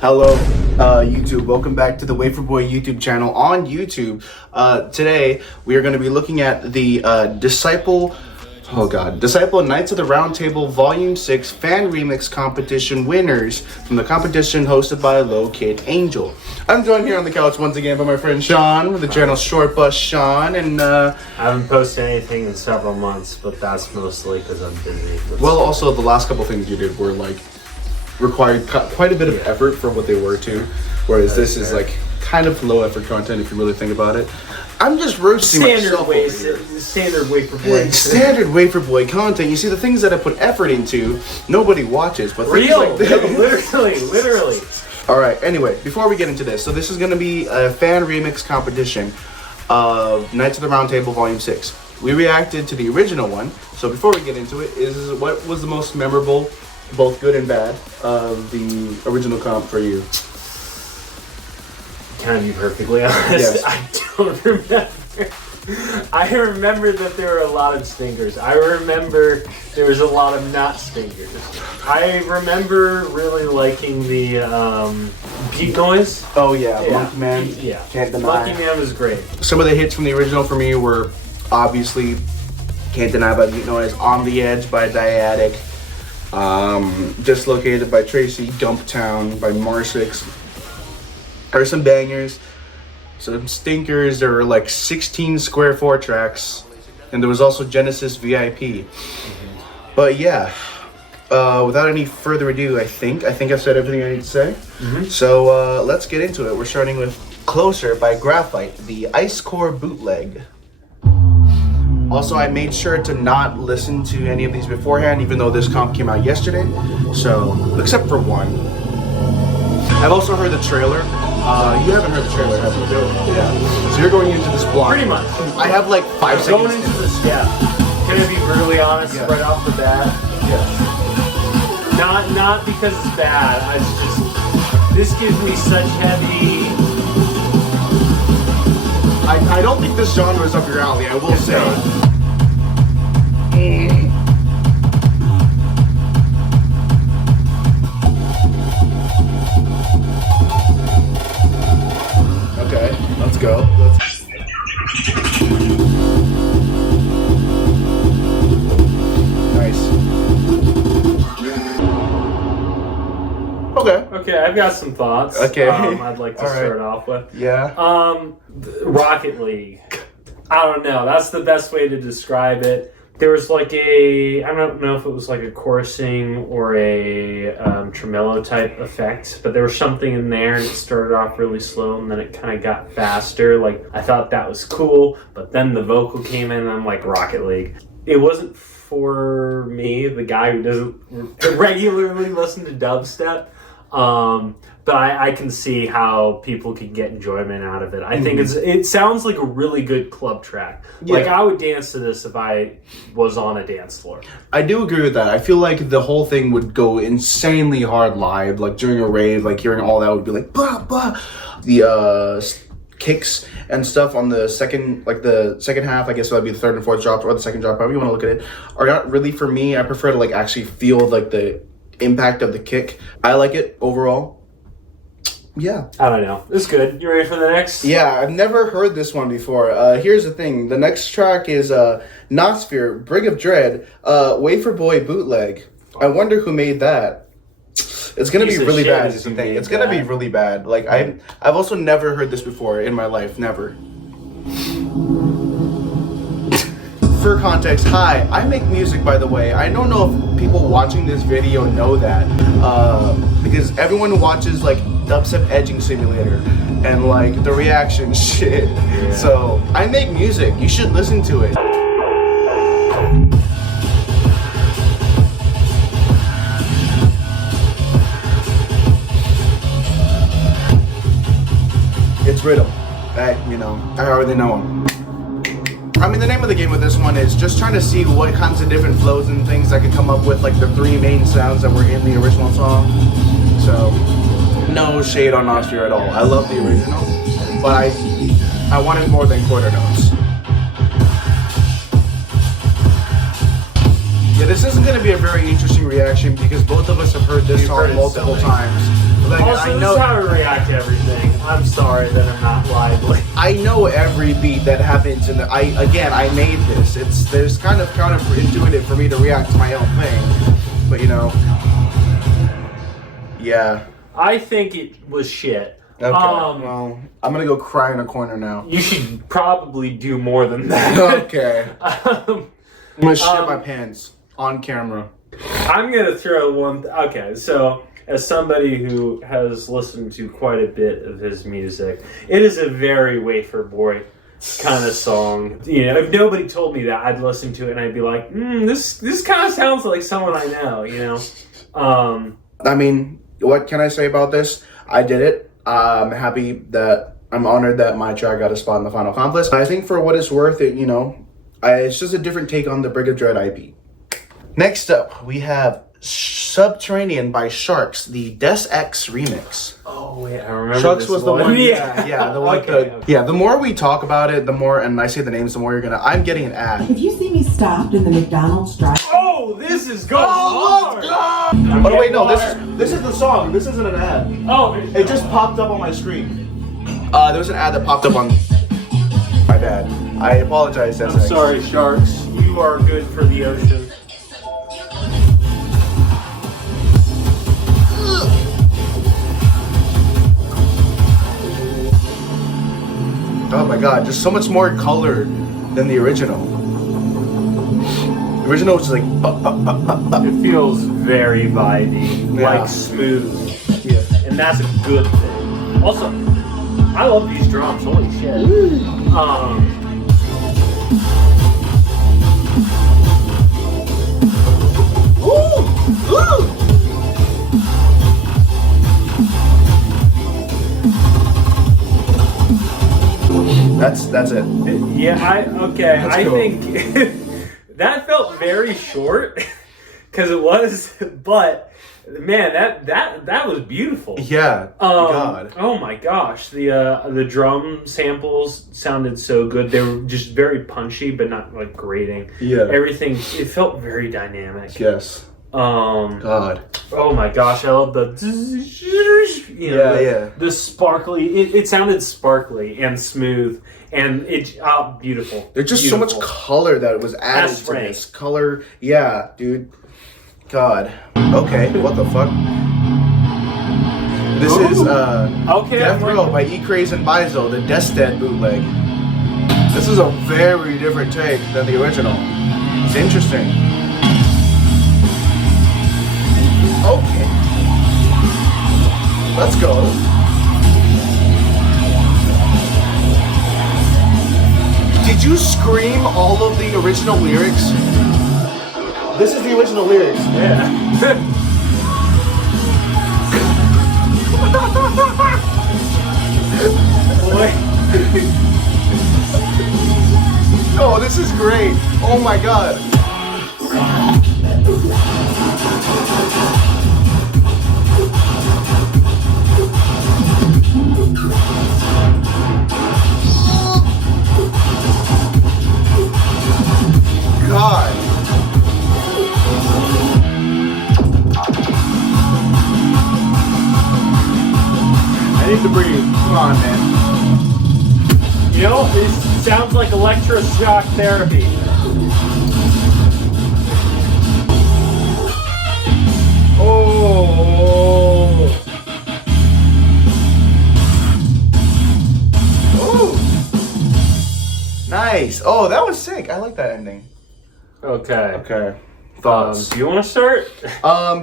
Hello, YouTube. Welcome back to the waferboi YouTube channel on YouTube. Today, we are going to be looking at the Disciple Knights of the Round Table Volume 6 Fan Remix Competition winners from the competition hosted by lowkey Angel. I'm joined here on the couch once again by my friend Sean, with the channel Short Bus Sean, and I haven't posted anything in several months, but that's mostly because I'm busy. Well, also the last couple things you did were like required quite a bit of effort for what they were too, whereas this is like kind of low effort content if you really think about it. I'm just roasting myself over here. Standard waferboi. Standard waferboi content. You see, the things that I put effort into, nobody watches, but things Real, like this. literally. All right. Anyway, before we get into this, so this is going to be a fan remix competition of Knights of the Round Table Volume 6. We reacted to the original one, so before we get into it, is what was the most memorable, both good and bad, of the original comp for you? Can I be perfectly honest? Yes. I don't remember. I remember that there were a lot of stinkers. I remember there was a lot of not stinkers. I remember really liking the beat noise. Oh yeah, Monkey Man. Yeah, Can't deny. Monkey Man was great. Some of the hits from the original for me were obviously Can't Deny by Beat Noise, On the Edge by Dyadic, Just Located by Tracy, Gump Town by Marsix. There are some bangers, some stinkers. There were like 16 Square 4 tracks, and there was also Genesis VIP. But yeah, without any further ado, I think I've said everything I need to say. So let's get into it. We're starting with Closer by Graphite, the Icecore bootleg. Also, I made sure to not listen to any of these beforehand, even though this comp came out yesterday. So, except for one. I've also heard the trailer. You haven't heard the trailer, have you? Yeah. So you're going into this blind. Pretty much. I have like 5 seconds. Going into this, yeah. Can I be brutally honest right off the bat? Yeah. Not because it's bad. It's just this gives me such heavy. I don't think this genre is up your alley, I will say. Okay, let's go. Nice. Okay, I've got some thoughts. Okay. I'd like to start off with. Yeah. Rocket League. I don't know. That's the best way to describe it. There was like I don't know if it was like a chorusing or a tremolo type effect, but there was something in there, and it started off really slow, and then it kind of got faster. Like, I thought that was cool, but then the vocal came in, and I'm like, Rocket League. It wasn't for me, the guy who doesn't regularly listen to dubstep. But I can see how people can get enjoyment out of it. I think it sounds like a really good club track. Yeah. Like, I would dance to this if I was on a dance floor. I do agree with that. I feel like the whole thing would go insanely hard live. Like, during a rave, like, hearing all that would be like, bah, bah. The, kicks and stuff on the second half, I guess that'd be the third and fourth drop, or the second drop, however you want to look at it, are not really for me. I prefer to, like, actually feel, like, the impact of the kick. I like it overall. Yeah. I don't know. It's good. You ready for the next? Yeah, I've never heard this one before. Here's the thing. The next track is Nasral, Brig Of Dread, waferboi bootleg. I wonder who made that. It's gonna be really bad, is the thing. It's gonna be really bad. Like, I've also never heard this before in my life. Never. For context, hi, I make music, by the way. I don't know if people watching this video know that, because everyone watches like Dubstep Edging Simulator and like the reaction shit. Yeah. So I make music. You should listen to it. It's rhythm. I already know them. I mean, the name of the game with this one is just trying to see what kinds of different flows and things I could come up with, like the 3 main sounds that were in the original song. So, no shade on Austria at all. I love the original, but I wanted more than quarter notes. Yeah, this isn't going to be a very interesting reaction because both of us have heard this song multiple times. Like, Also, I this know, is how I react to everything. I'm sorry that I'm not lively. I know every beat that happens in the. I made this. There's kind of counterintuitive for me to react to my own thing, but you know, yeah. I think it was shit. Okay. Well, I'm gonna go cry in a corner now. You should probably do more than that. Okay. I'm gonna shit my pants on camera. I'm gonna throw one. Okay, so as somebody who has listened to quite a bit of his music, it is a very waferboi kind of song. You know, if nobody told me that, I'd listen to it and I'd be like, this kind of sounds like someone I know. You know. I mean, what can I say about this? I did it. I'm happy that I'm honored that my track got a spot in the final compilation. I think for what it's worth, it it's just a different take on the Brig Of Dread IP. Next up, we have Subterannean by Sharks, the Desx remix. Oh wait, I remember. Sharks this was the one. Yeah, the one. Okay. Yeah, the more we talk about it, the more, and I say the names, the more I'm getting an ad. If you see me stopped in the McDonald's drive. Oh, this is going hard. Oh wait, no, this is the song. This isn't an ad. Oh, It just popped up on my screen. There was an ad that popped up on. My bad. I apologize, Desx. I'm sorry, Sharks. You are good for the ocean. Oh my god, just so much more color than the original. The original was just like. It feels very vibey, Yeah. like smooth, Yeah. and that's a good thing. Also, I love these drums. Holy shit. That's it. Yeah, I cool. think that felt very short because it was, but man, that was beautiful. Yeah. God. Oh my gosh, the drum samples sounded so good. They were just very punchy, but not like grating. Yeah. Everything, it felt very dynamic. Yes. God. Oh my gosh, I love the the sparkly. It sounded sparkly and smooth, and beautiful. There's just so much color that was added That's to right. this. Color, yeah, dude. God. Okay, what the fuck? This is Death Row by E-Craze and Bizo, the DestedD bootleg. This is a very different take than the original. It's interesting. Okay. Let's go. Did you scream all of the original lyrics? This is the original lyrics. Yeah. Boy. Oh, this is great. Oh my god. God. I need to breathe. Come on, man. You know, this sounds like electroshock therapy. Oh. Oh. Nice. Oh, that was sick. I like that ending. Okay. Okay. Thoughts? Do you want to start?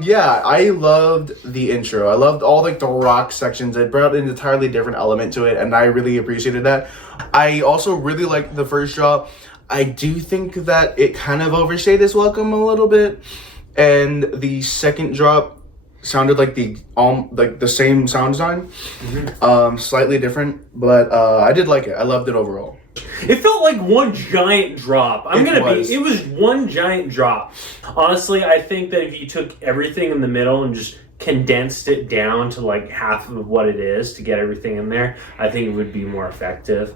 Yeah, I loved the intro. I loved all like the rock sections. It brought an entirely different element to it, and I really appreciated that. I also really liked the first drop. I do think that it kind of overstayed its welcome a little bit, and the second drop sounded like the same sound design, slightly different, but I did like it. I loved it overall. It felt like one giant drop. It was one giant drop. Honestly, I think that if you took everything in the middle and just condensed it down to like half of what it is to get everything in there, I think it would be more effective.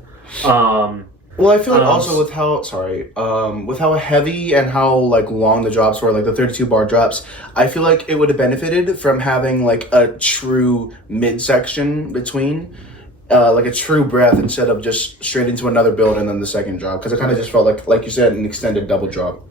Well, I feel like also with how heavy and how like long the drops were, like the 32 bar drops, I feel like it would have benefited from having like a true midsection between, like a true breath instead of just straight into another build and then the second drop, because it kind of just felt like you said, an extended double drop.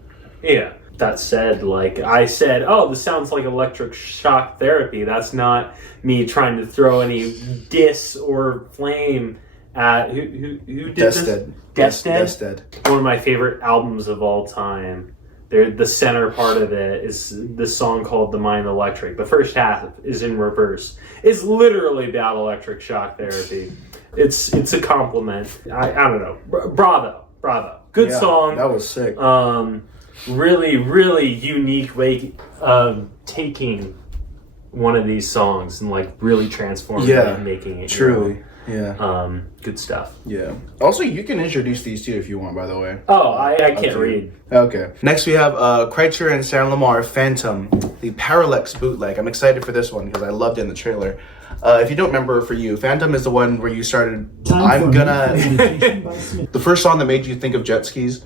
Yeah. That said, like I said, oh, this sounds like electric shock therapy. That's not me trying to throw any diss or flame at who did DestedD. this? DestedD. One of my favorite albums of all time. The center part of it is this song called "The Mind Electric." The first half is in reverse. It's literally about electric shock therapy. It's a compliment. I don't know. Bravo. Good song. That was sick. Really, really unique way of taking one of these songs and like really transforming it and making it truly. Yeah. Good stuff. Yeah. Also, you can introduce these too if you want, by the way. Oh, I can't read. Okay. Next we have Kreitzer and San Lamar Phantom, the Parallex bootleg. I'm excited for this one because I loved it in the trailer. If you don't remember, for you, Phantom is the one where you started. The first song that made you think of jet skis.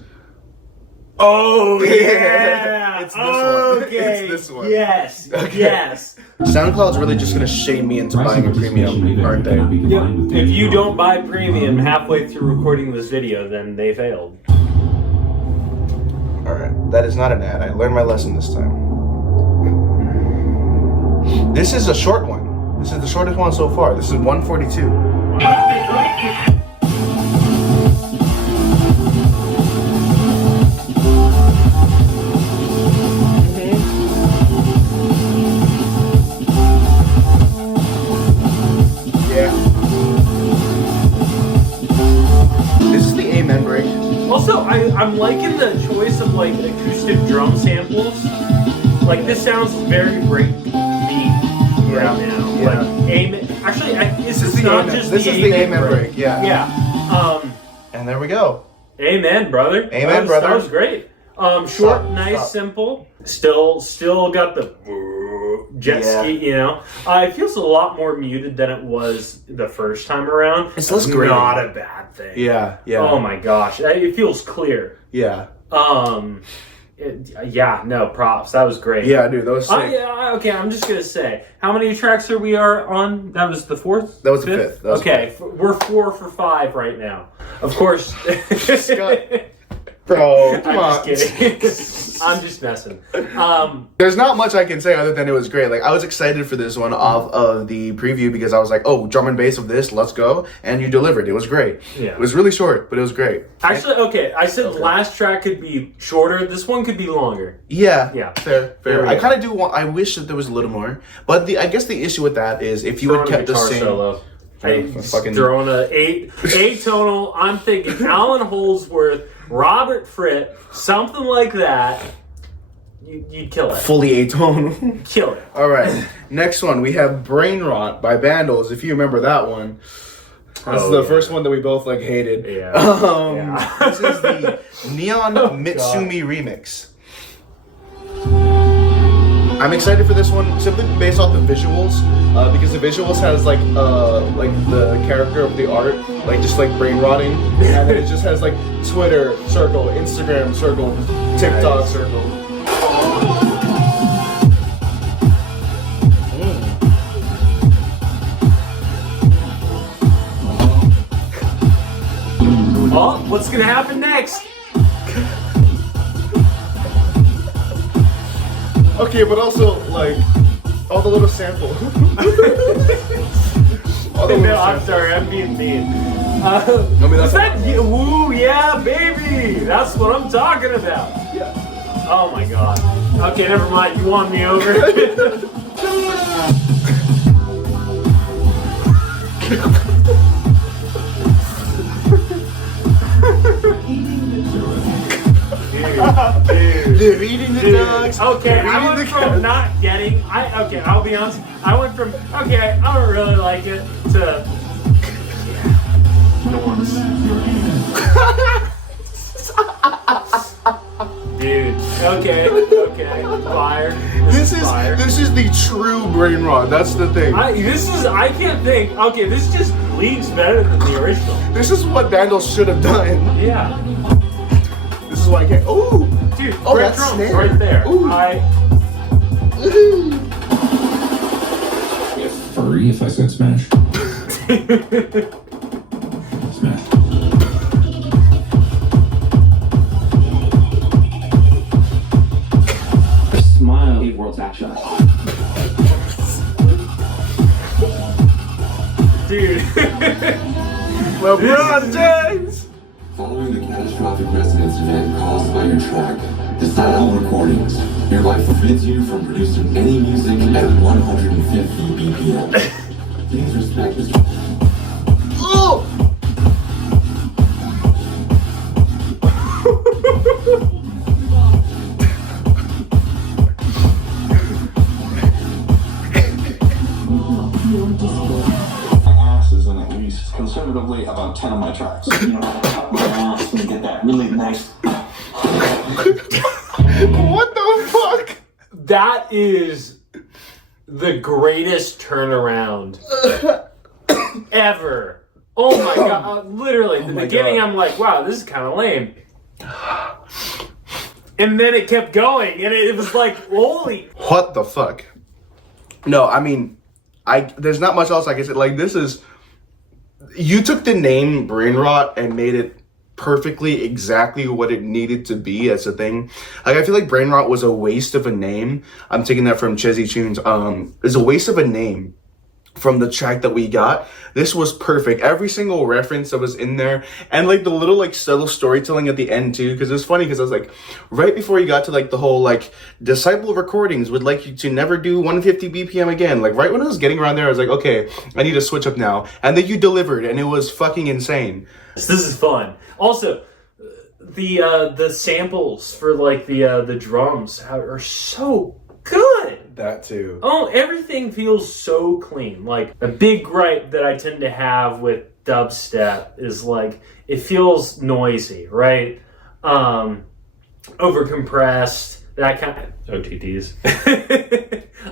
Oh yeah! It's this one. It's this one. Yes. Okay. Yes. SoundCloud's really just gonna shame me into buying a premium, aren't they? Yep. If you don't buy premium halfway through recording this video, then they failed. All right, that is not an ad. I learned my lesson this time. This is a short one. This is the shortest one so far. This is 142. Also, I'm liking the choice of like acoustic drum samples. Like this sounds very breakbeat right now. Yeah. Like amen. Actually, this is not just the amen break. Yeah. Yeah. And there we go. Amen, brother. Amen, brother. That was great. Short, nice, simple. Still got the jet ski, you know. It feels a lot more muted than it was the first time around. It's less great. Not a bad thing. Yeah. Oh my gosh, it feels clear. Yeah. No, props. That was great. Yeah, dude, that was sick. Okay, I'm just gonna say, how many tracks are we on? That was the fourth? That was the fifth. Okay, we're 4 for 5 right now. Of course. Bro, come on. I'm just kidding. I'm just messing. There's not much I can say other than it was great. Like, I was excited for this one off of the preview because I was like, oh, drum and bass of this, let's go. And you delivered. It was great. Yeah. It was really short, but it was great. Actually, okay, I said the last track could be shorter. This one could be longer. Yeah. Fair. I go. kind of do want, I wish that there was a little more. But I guess the issue with that is if you had kept the same... Solo. Throwing a 8 tonal. I'm thinking Alan Holdsworth, Robert Fripp, something like that. You'd kill it. Fully atone. Kill it. All right. Next one, we have Brain Rot by Vandals. If you remember that one. This is the first one that we both like hated. Yeah. This is the Neon Mitsumi remix. I'm excited for this one simply based off the visuals, because the visuals has like the character of the art, like just like brain rotting, and then it just has like Twitter circle, Instagram circle, TikTok circle. Oh, what's gonna happen next? Okay, but also, like, all the little sample. I'm sorry, I'm being mean. Is that woo, yeah, baby! That's what I'm talking about. Yeah. Oh my god. Okay, never mind. You won me over. Dude. They're eating the dogs. Okay, I went from not getting. I'll be honest. I went from I don't really like it to norms. Dude. Okay. Fire. This is the true brain rot. That's the thing. I can't think. Okay, this is just leagues better than the original. This is what Vandals should have done. Yeah. This is why I can't. Ooh! Dude, Oh, great that's drums snare. right there. Ooh. Furry if I said smash. Smash. Smile. Eight world's action. Dude. LeBron James! Following the catastrophic resonance event caused by your track, DestedD Recordings hereby forbids you from producing any music at 150 BPM. Please respect this. Oh! My ass is in at least conservatively about 10 of my tracks. You know, top my ass and get that really nice. What the fuck? That is the greatest turnaround ever. Oh my god. Literally, in the beginning I'm like, wow, this is kind of lame. And then it kept going, and it was like, holy. What the fuck? No, I mean, there's not much else I can say. Like, this is... You took the name Brain Rot and made it perfectly exactly what it needed to be as a thing. Like, I feel like Brain Rot was a waste of a name. I'm taking that from Chezzy Tunes. It's a waste of a name from the track that we got. This was perfect. Every single reference that was in there, and like the little like subtle storytelling at the end too, because it was funny because I was like, right before you got to like the whole like Disciple Recordings would like you to never do 150 BPM again. Like right when I was getting around there, I was like, okay, I need to switch up now. And then you delivered, and it was fucking insane. This is fun. Also, the samples for like the drums are so good. That too. Oh, everything feels so clean. Like, a big gripe that I tend to have with dubstep is like, it feels noisy, right? Overcompressed, that kind of OTTs.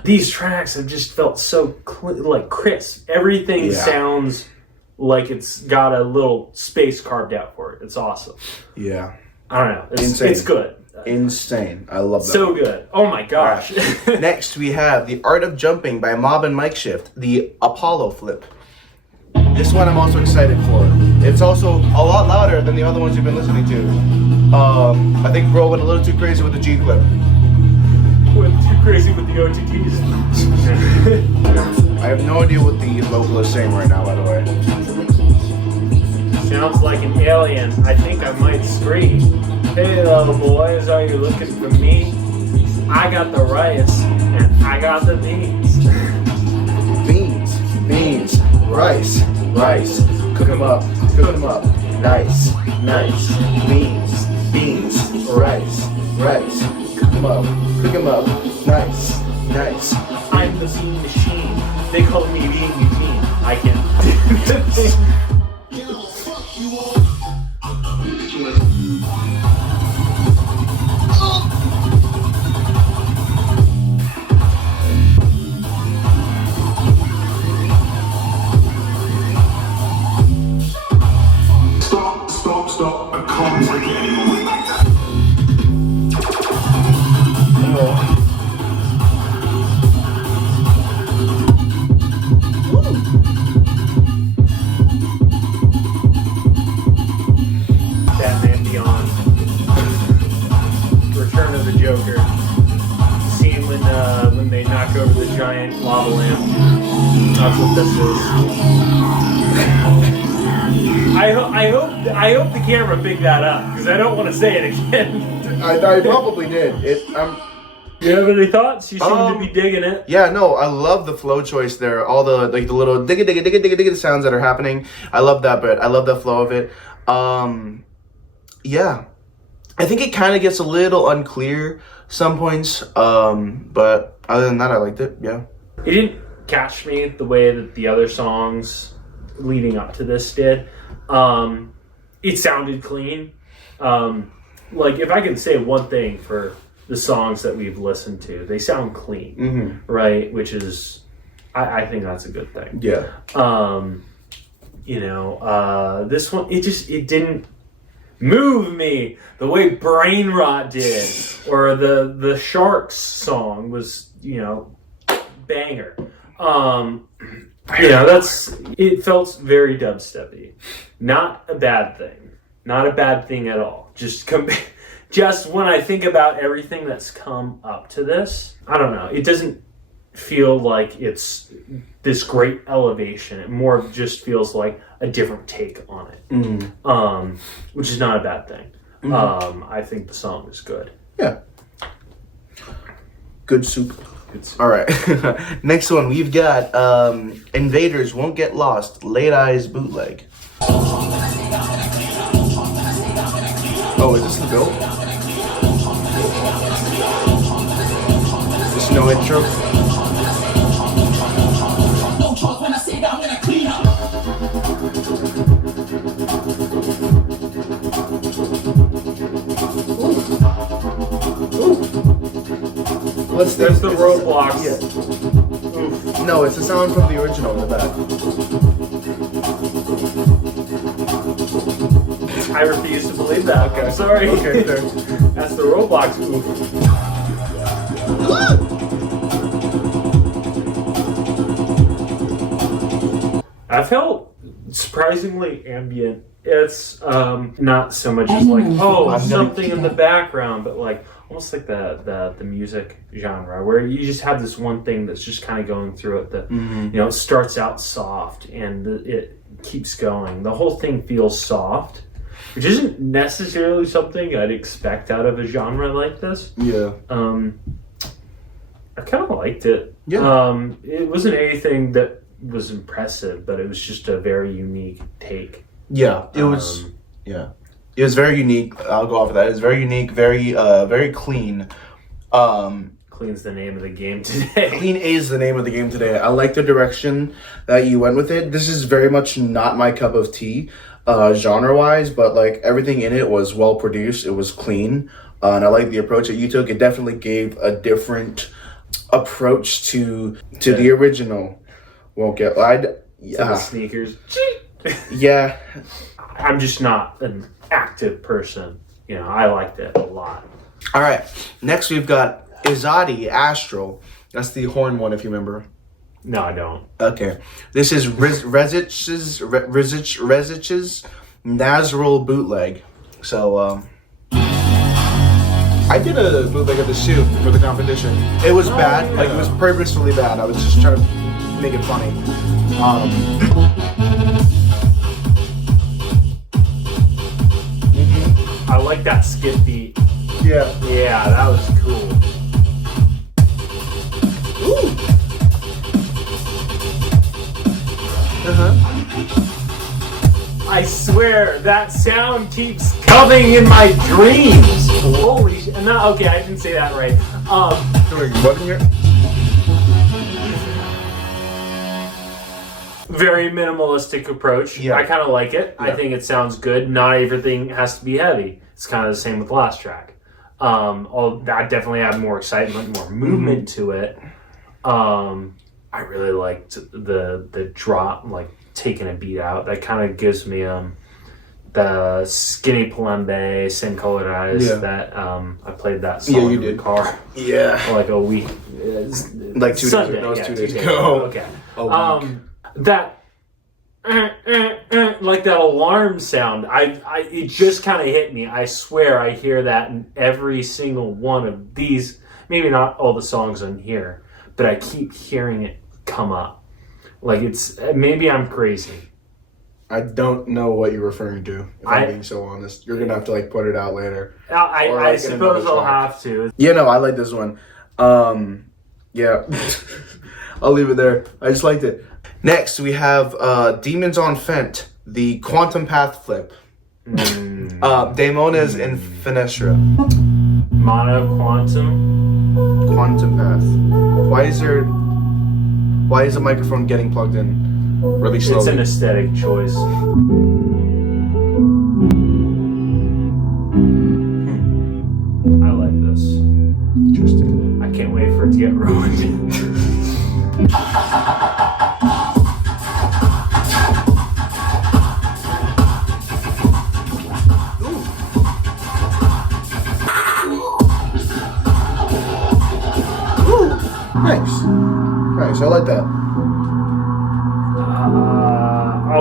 These tracks have just felt so like crisp. Everything sounds like it's got a little space carved out for it. It's awesome. Yeah. I don't know. It's good. Insane. I love that. So good. Oh my gosh. Right. Next, we have The Art of Jumping by Mob and Mike Shift, the Apolo flip. This one I'm also excited for. It's also a lot louder than the other ones you've been listening to. I think bro went a little too crazy with the G clip. Went too crazy with the OTTs. I have no idea what the local is saying right now, by the way. Sounds like an alien. I think I might scream. Hey little boys, are you looking for me? I got the rice and I got the beans. Beans, rice, cook 'em up, nice, beans, rice, cook 'em up, nice. I'm the bean machine. They call me Bean Bean. I can do the thing. Stop. I can't take it anymore. Batman Beyond. Return of the Joker. Scene when they knock over the giant lava lamp. That's what this is. I hope the camera picked that up, because I don't want to say it again. I probably did. You have any thoughts? You seem to be digging it. Yeah, no, I love the flow choice there. All the like the little digga sounds that are happening. I love that bit. I love the flow of it. Yeah. I think it kind of gets a little unclear some points. But other than that, I liked it. Yeah. It didn't catch me the way that the other songs leading up to this did. It sounded clean. Like, if I can say one thing for the songs that we've listened to, they sound clean, right? Which is, I think that's a good thing. Yeah. You know, this one, it didn't move me the way Brain Rot did, or the Sharks song was, you know, banger. Yeah, it felt very dubsteppy. Not a bad thing. Not a bad thing at all. Just when I think about everything that's come up to this, I don't know. It doesn't feel like it's this great elevation. It more just feels like a different take on it, which is not a bad thing. I think the song is good. Yeah. Good soup. All right. Next one, we've got Invaders Won't Get Lost, LeTeyes Bootleg. Oh, is this the build? There's no intro? There's the roadblocks. Yeah. No, it's the sound from the original in the back. I refuse to believe that. Okay. I'm sorry. Okay, fair. That's the roadblocks. Oof. I felt surprisingly ambient. It's not so much as like, oh, something in the background, but like almost like the music genre where you just have this one thing that's just kind of going through it. That you know, it starts out soft and it keeps going. The whole thing feels soft, which isn't necessarily something I'd expect out of a genre like this. Yeah. I kind of liked it. Yeah. It wasn't anything that was impressive, but it was just a very unique take. Yeah, it was. Yeah, it was very unique. I'll go off of that. It was very unique, very clean. Clean's the name of the game today. Clean is the name of the game today. I like the direction that you went with it. This is very much not my cup of tea, genre-wise, but like everything in it was well produced. It was clean, and I like the approach that you took. It definitely gave a different approach to the original. Won't get. The sneakers. Yeah. I'm just not an active person. You know, I liked it a lot. All right. Next, we've got Izadi Astral. That's the horn one, if you remember. No, I don't. Okay. This is rzch's Nasral bootleg. So, I did a bootleg of this too for the competition. It was bad. Yeah. Like, it was purposefully bad. I was just trying to make it funny. I like that skip beat. Yeah. Yeah, that was cool. Ooh. I swear, that sound keeps coming in my dreams. Holy shit. Okay, I didn't say that right. What in your... Very minimalistic approach. Yeah. I kind of like it. Yeah. I think it sounds good. Not everything has to be heavy. It's kind of the same with last track. That definitely had more excitement, more movement to it. I really liked the drop, like taking a beat out. That kind of gives me the Skinny Palembe, Same Colored Eyes. Yeah. That I played that song in the car. Yeah. For like a week. Like 2 Sunday. days ago. That was 2 days ago. ago. Okay. That like that alarm sound, it just kind of hit me. I swear I hear that in every single one of these. Maybe not all the songs on here, but I keep hearing it come up. Like it's maybe I'm crazy. I don't know what you're referring to. If I'm being so honest, you're gonna have to like put it out later. I suppose I'll have to. Yeah, no, I like this one. Yeah, I'll leave it there. I just liked it. Next, we have Demons on Fent, the Quantum Path Flip. Daemones and Fenestra. Mono Quantum Path. Why is the microphone getting plugged in really slowly? It's an aesthetic choice. I like this. Interesting. I can't wait for it to get ruined.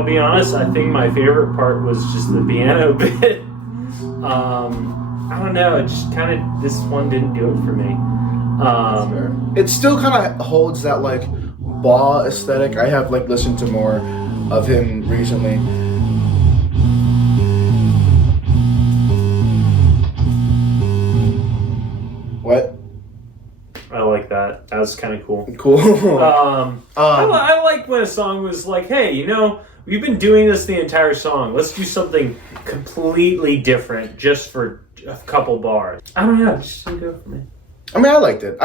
I'll be honest, I think my favorite part was just the piano bit. I don't know, it just kind of, this one didn't do it for me. It still kind of holds that like Ba aesthetic. I have like listened to more of him recently. What? I like that. That was kind of cool. Cool. I like when a song was like, hey, you know, we've been doing this the entire song. Let's do something completely different just for a couple bars. I don't know. It just didn't go for me. I mean, I liked it.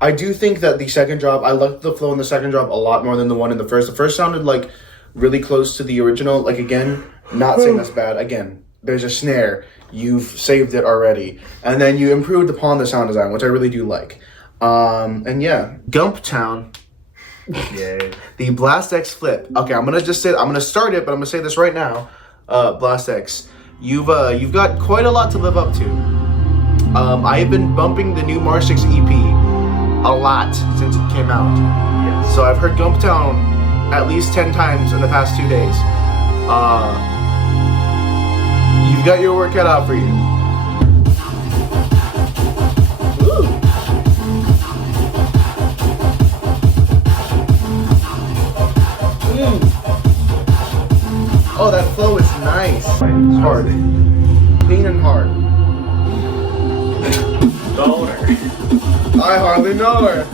I do think that the second drop, I liked the flow in the second drop a lot more than the one in the first. The first sounded like really close to the original. Like, again, not saying that's bad. Again, there's a snare. You've saved it already. And then you improved upon the sound design, which I really do like. And yeah, Gump Town. Yay. The BlasteX flip. Okay, I'm gonna start it, but I'm gonna say this right now. BlasteX, you've got quite a lot to live up to. I've been bumping the new Marsix EP a lot since it came out. Yes. So I've heard Gump Town at least 10 times in the past 2 days. You've got your work cut out for you. Oh, that flow is nice. It's hard. Clean and hard. Boner. I hardly know her.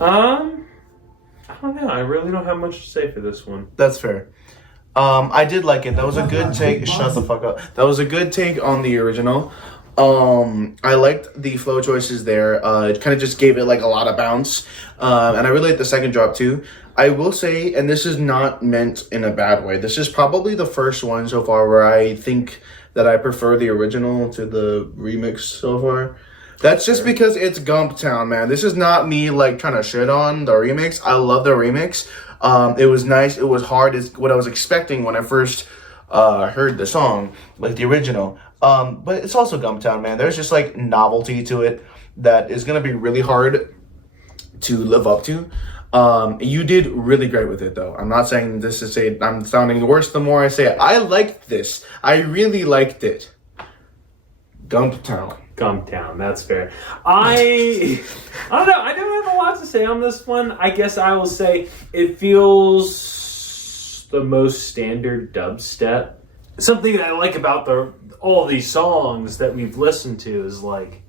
Oh! I don't know. I really don't have much to say for this one. That's fair. I did like it. That was a good take. Shut the fuck up. That was a good take on the original. I liked the flow choices there. It kind of just gave it like a lot of bounce. And I really liked the second drop too. I will say, and this is not meant in a bad way, this is probably the first one so far where I think that I prefer the original to the remix so far. That's just because it's Gump Town, man. This is not me like trying to shit on the remix. I love the remix. It was nice. It was hard. It's what I was expecting when I first heard the song, like the original. But it's also Gump Town, man. There's just like novelty to it that is gonna be really hard to live up to. You did really great with it, though. I'm not saying this to say I'm sounding worse the more I say it. I liked this. I really liked it. Gump Town. Gump Town, that's fair. I don't know. I don't have a lot to say on this one. I guess I will say it feels the most standard dubstep. Something that I like about all these songs that we've listened to is like.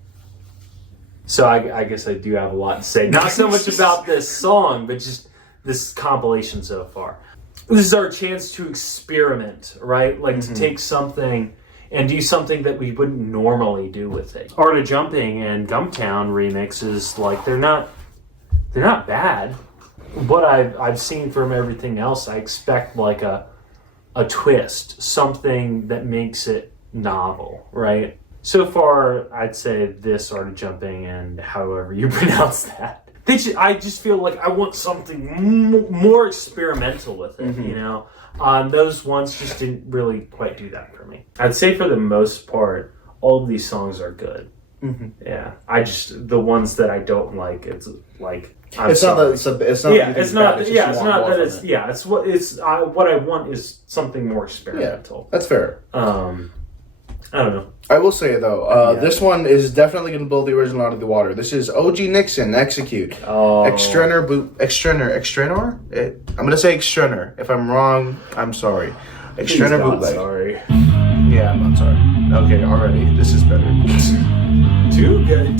So I guess I do have a lot to say. Not so much about this song, but just this compilation so far. This is our chance to experiment, right? Like to take something and do something that we wouldn't normally do with it. Art of Jumping and Gump Town remixes, like they're not bad. What I've seen from everything else, I expect like a twist, something that makes it novel, right? So far, I'd say this Art of Jumping and however you pronounce that. I just feel like I want something more experimental with it, you know? Those ones just didn't really quite do that for me. I'd say for the most part, all of these songs are good. Yeah, the ones that I don't like, it's like it's not what I want is something more experimental. Yeah, that's fair. I don't know. I will say though, this one is definitely going to blow the original out of the water. This is OG Nixon Execute. Extrenor. I'm going to say Extrenor. If I'm wrong, I'm sorry. Extrenor Bootleg. Sorry. Yeah, I'm not sorry. Okay, already. This is better. Too good.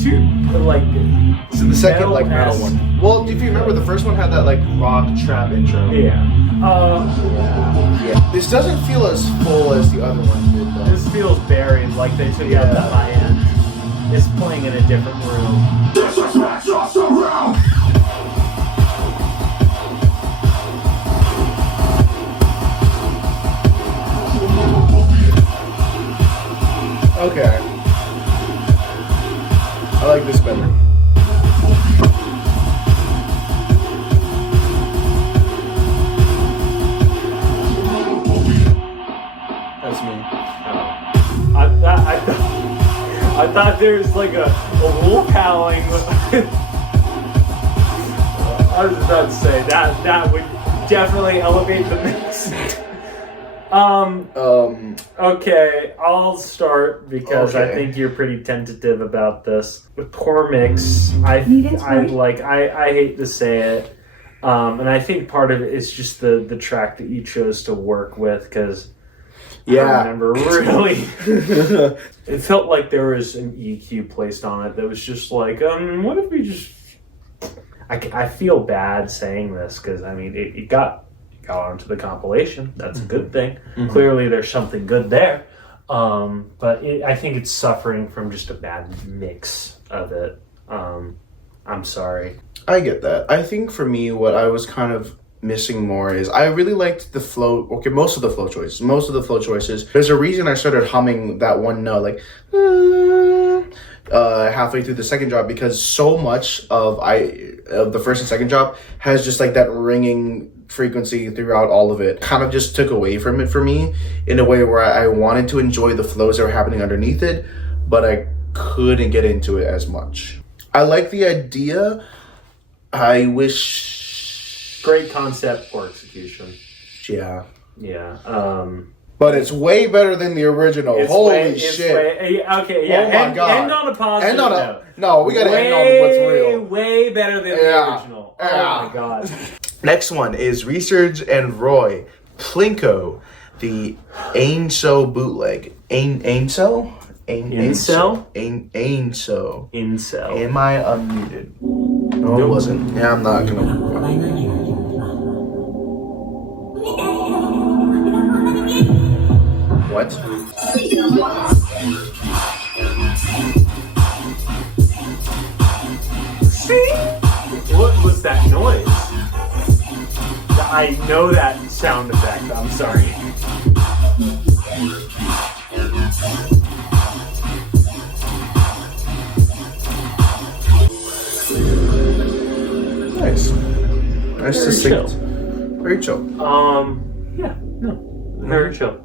So the second metal one. Well, if you remember, the first one had that like rock trap intro. Yeah. Yeah. This doesn't feel as full as the other one did, though. This feels buried, like they took out the high end. It's playing in a different room. This is what's also around. Okay. I like this better. I thought there was like a wolf howling. I was about to say that would definitely elevate the mix. Okay, I'll start because I think you're pretty tentative about this. With Poor Mix, I hate to say it, and I think part of it is just the track that you chose to work with, because I remember really, it felt like there was an EQ placed on it that was just like, what if we just? I feel bad saying this because I mean it got onto the compilation. That's a good thing. Clearly there's something good there. But I think it's suffering from just a bad mix of it. I'm sorry. I get that. I think for me, what I was kind of missing more is I really liked the flow. Okay, most of the flow choices. There's a reason I started humming that one note, like halfway through the second drop, because so much of the first and second drop has just like that ringing frequency throughout all of it. Kind of just took away from it for me in a way where I wanted to enjoy the flows that were happening underneath it, but I couldn't get into it as much. I like the idea. I wish... Great concept, poor execution. Yeah. Yeah. But it's way better than the original. Holy shit. Okay, yeah. Oh my God. End on a positive note. No, we gotta end on what's real. Way better than the original. Oh my God. Next one is Research and Roy. Plinko, the aenso bootleg. Aenso? Incel? Aenso. Incel. Am I unmuted? No, it wasn't. Yeah, I'm not gonna. What? See? What was that noise? I know that sound effect. I'm sorry. Nice. Nice to see. Very chill. Yeah. No. Very chill.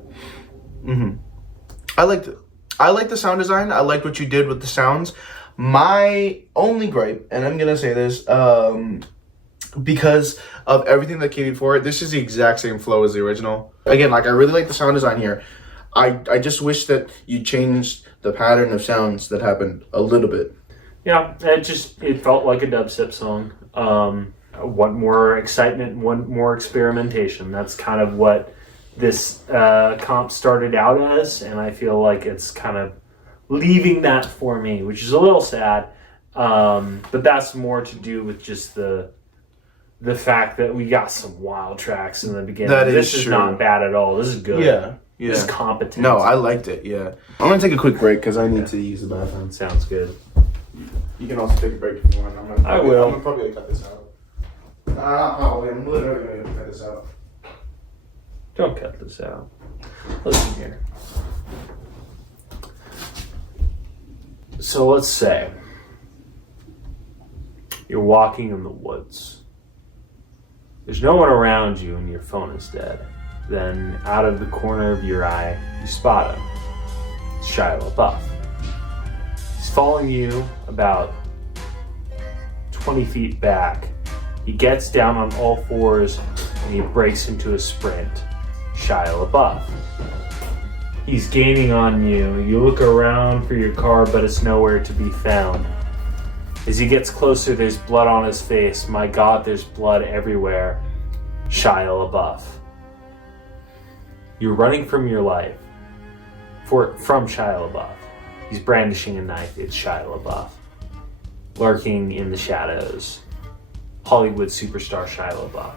I liked it. I like the sound design. I liked what you did with the sounds. My only gripe, and I'm gonna say this, because of everything that came before it, this is the exact same flow as the original. Again, like I really like the sound design here. I just wish that you changed the pattern of sounds that happened a little bit. Yeah, it felt like a dubstep song. Want more excitement, want more experimentation. That's kind of what this comp started out as, and I feel like it's kind of leaving that for me, which is a little sad. But that's more to do with just the fact that we got some wild tracks in the beginning. This is not bad at all. This is good. Yeah. This is competent. No, I liked it. Yeah. I'm gonna take a quick break because I need to use the bathroom. Sounds good. You can also take a break if you want. I will. I'm gonna probably cut this out. I'm literally gonna cut this out. Don't cut this out. Listen here. So let's say you're walking in the woods. There's no one around you and your phone is dead. Then out of the corner of your eye, you spot him. It's Shia LaBeouf. He's following you about 20 feet back. He gets down on all fours and he breaks into a sprint. Shia LaBeouf. He's gaining on you. You look around for your car, but it's nowhere to be found. As he gets closer, there's blood on his face. My God, there's blood everywhere. Shia LaBeouf. You're running from your life. From Shia LaBeouf. He's brandishing a knife. It's Shia LaBeouf. Lurking in the shadows. Hollywood superstar Shia LaBeouf.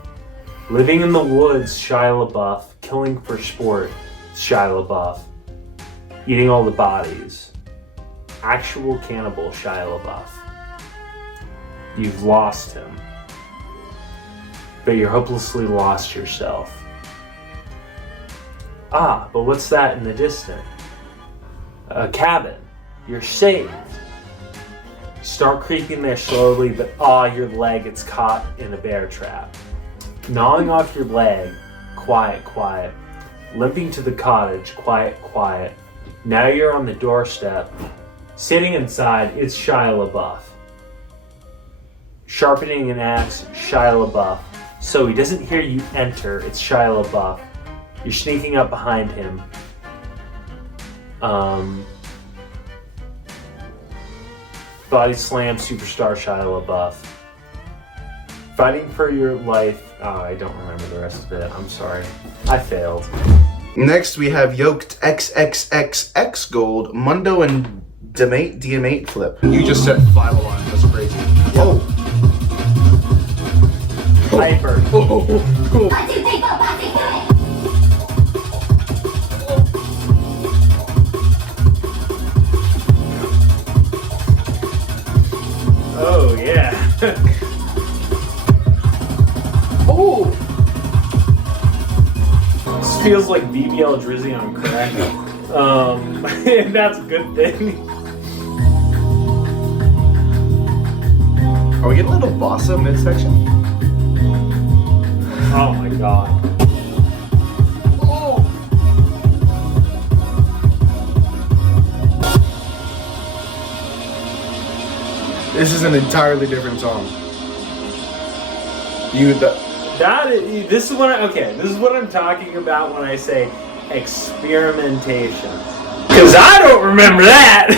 Living in the woods, Shia LaBeouf. Killing for sport, Shia LaBeouf. Eating all the bodies. Actual cannibal, Shia LaBeouf. You've lost him. But you're hopelessly lost yourself. Ah, but what's that in the distance? A cabin. You're saved. Start creeping there slowly, but your leg gets caught in a bear trap. Gnawing off your leg, quiet, quiet. Limping to the cottage, quiet, quiet. Now you're on the doorstep. Sitting inside, it's Shia LaBeouf. Sharpening an axe, Shia LaBeouf. So he doesn't hear you enter, it's Shia LaBeouf. You're sneaking up behind him. Body slam, superstar Shia LaBeouf. Fighting for your life. Oh, I don't remember the rest of it. I'm sorry. I failed. Next, we have Yoked XXXX Gold, Mundo, and Daemones Flip. You just said 501. That's crazy. Oh. Hyper. Oh. Oh, yeah. Oh. This feels like BBL Drizzy on crack. And that's a good thing. Are we getting a little bossa midsection? Oh my god. Oh. This is an entirely different song. This is what I'm talking about when I say experimentation. Because I don't remember that.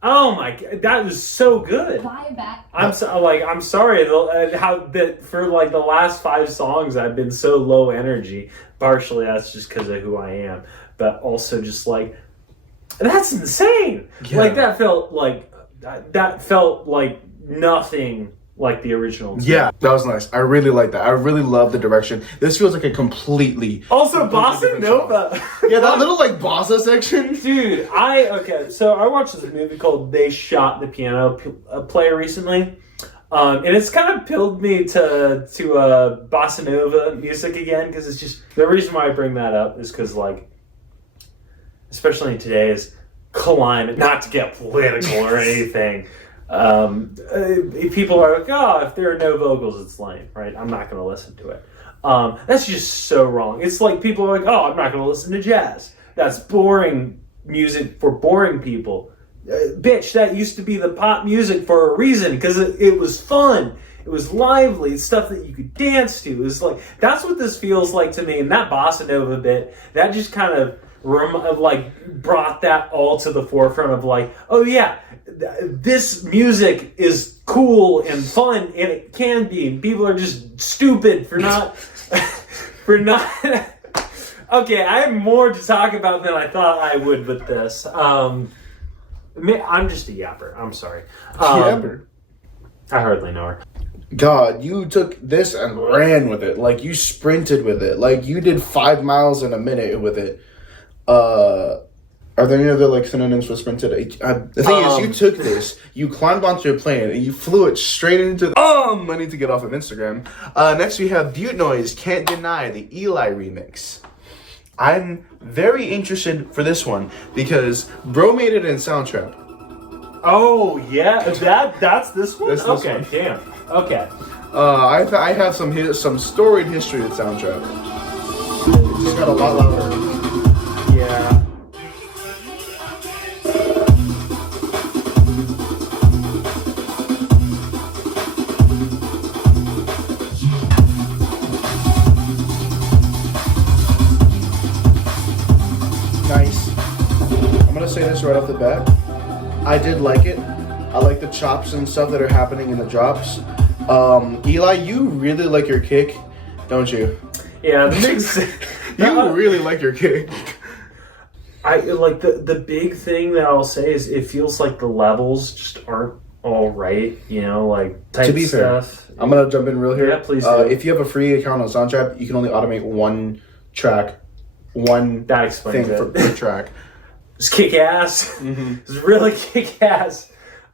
Oh my god, that was so good. I'm sorry how that for like the last 5 songs I've been so low energy. Partially that's just because of who I am, but also just like that's insane. Yeah. Like that felt like nothing like the original. Yeah, that was nice. I really like that. I really love the direction. This feels like a completely Bossa Nova. Yeah, that little like bossa section. Dude, so I watched this movie called They Shot the Piano Player recently. And it's kind of pilled me to bossa nova music again, because it's just, the reason why I bring that up is because, like, especially in today's climate, not to get political or anything, people are like, oh, if there are no vocals, it's lame, right? I'm not going to listen to it. That's just so wrong. It's like people are like, oh, I'm not going to listen to jazz. That's boring music for boring people. Bitch, that used to be the pop music for a reason, because it was fun. It was lively. It's stuff that you could dance to. It's like, that's what this feels like to me. And that bossa nova bit, that just kind of brought that all to the forefront of like, oh yeah, this music is cool and fun, and it can be. And people are just stupid for not, Okay, I have more to talk about than I thought I would with this. I'm just a yapper. I'm sorry. Yapper. I hardly know her. God, you took this and ran with it. Like, you sprinted with it. Like, you did 5 miles in a minute with it. Are there any other, like, synonyms for sprinted? The thing is, you took this, you climbed onto a plane, and you flew it straight into the... I need to get off of Instagram. Next, we have Butte Noise, Can't Deny, the Eli remix. I'm very interested for this one because bro made it in Soundtrap. Oh yeah, that's this one. That's this okay, one. damn. Okay. I have some storied history with Soundtrap. It just got a lot louder. Yeah. Nice. I'm gonna say this right off the bat. I did like it. I like the chops and stuff that are happening in the drops. Eli, you really like your kick, don't you? Yeah, the mix. You really like your kick. I like the big thing that I'll say is it feels like the levels just aren't all right. You know, like type To be stuff. fair, I'm gonna jump in real here. Yeah, please do. If you have a free account on Soundtrap, you can only automate one track, one That explains thing it. per track. It's kick ass. Mm-hmm. It's really kick ass.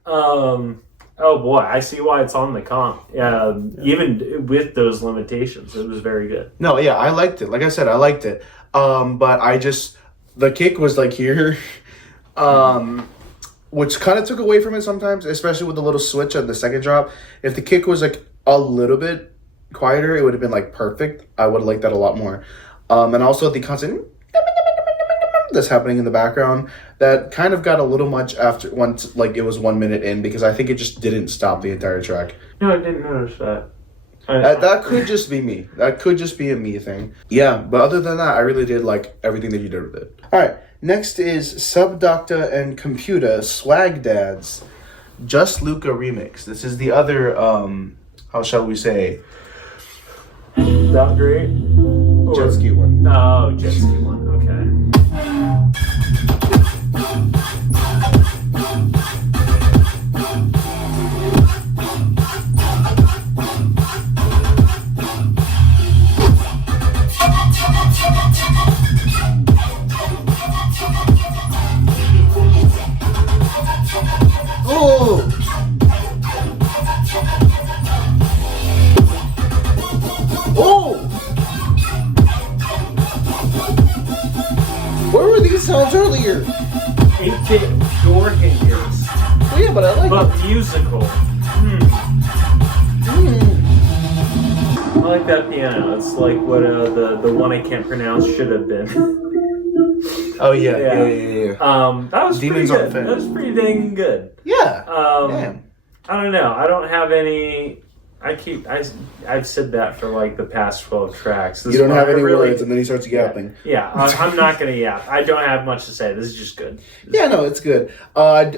Oh boy, I see why it's on the comp. Even with those limitations, it was very good. No, yeah, I liked it. Like I said, I liked it. But the kick was like here, which kind of took away from it sometimes, especially with the little switch at the second drop. If the kick was like a little bit quieter, it would have been like perfect. I would have liked that a lot more. And also the constant, that's happening in the background that kind of got a little much after once, like it was 1 minute in, because I think it just didn't stop the entire track. No, I didn't notice that. That could just be me. That could just be a me thing. Yeah, but other than that, I really did like everything that you did with it. All right, next is Subterannean and Computer Swag Dads justLuka remix. This is the other, how shall we say? That great? Jet ski one. Oh, jet ski one, okay. Oh! Oh! Where were these sounds earlier? 8-bit door hangers. Oh yeah, but I like But it. musical. I like that piano. It's like what the one I can't pronounce should have been. Oh yeah. That was Demons pretty on good. Fin. That was pretty dang good. Yeah. Damn. I don't know. I don't have any. I've said that for like the past 12 tracks. This You don't one, have I any really, words, and then he starts yapping. Yeah, I'm not gonna yap. I don't have much to say. This is just good. Yeah, no, it's good. I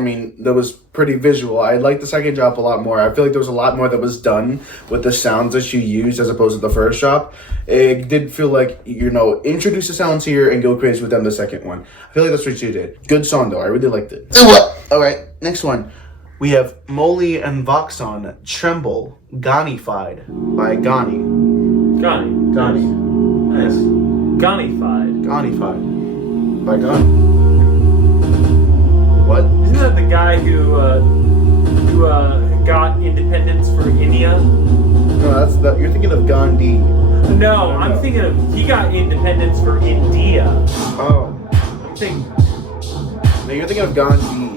mean, that was pretty visual. I like the second drop a lot more. I feel like there was a lot more that was done with the sounds that you used as opposed to the first drop. It did feel like, introduce the sounds here and go crazy with them the second one. I feel like that's what you did. Good song, though. I really liked it. All right, next one. We have Molly and Voxon, Tremble, Ganified by Gani. Gani. Nice. Ganified. Ganified by Gani. What? Isn't that the guy who got independence for India? No, you're thinking of Gandhi. No, I'm thinking of he got independence for India. Oh. I'm thinking. No, you're thinking of Gandhi.